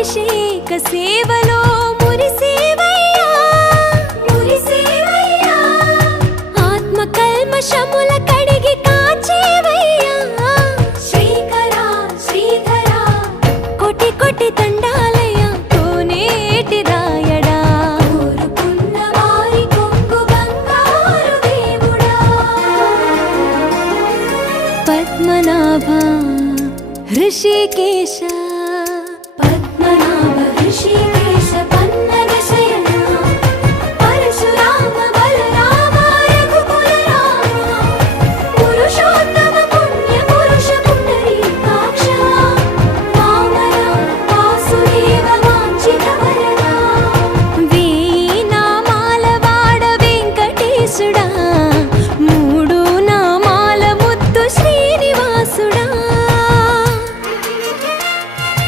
అభిషేక సేవలో మురిసేవయ్యా మురిసేవయ్యా ఆత్మ కల్మషముల కడిగి కాచేవయ్యా శ్రీకరా శ్రీధరా కోటి కోటి దండాలయ్యా కోనేటి రాయడా కోరుకున్న వారి కొంగు బంగారు దేవుడా పద్మనాభ ऋषिकेश पद्मनाभ ऋषिकेश।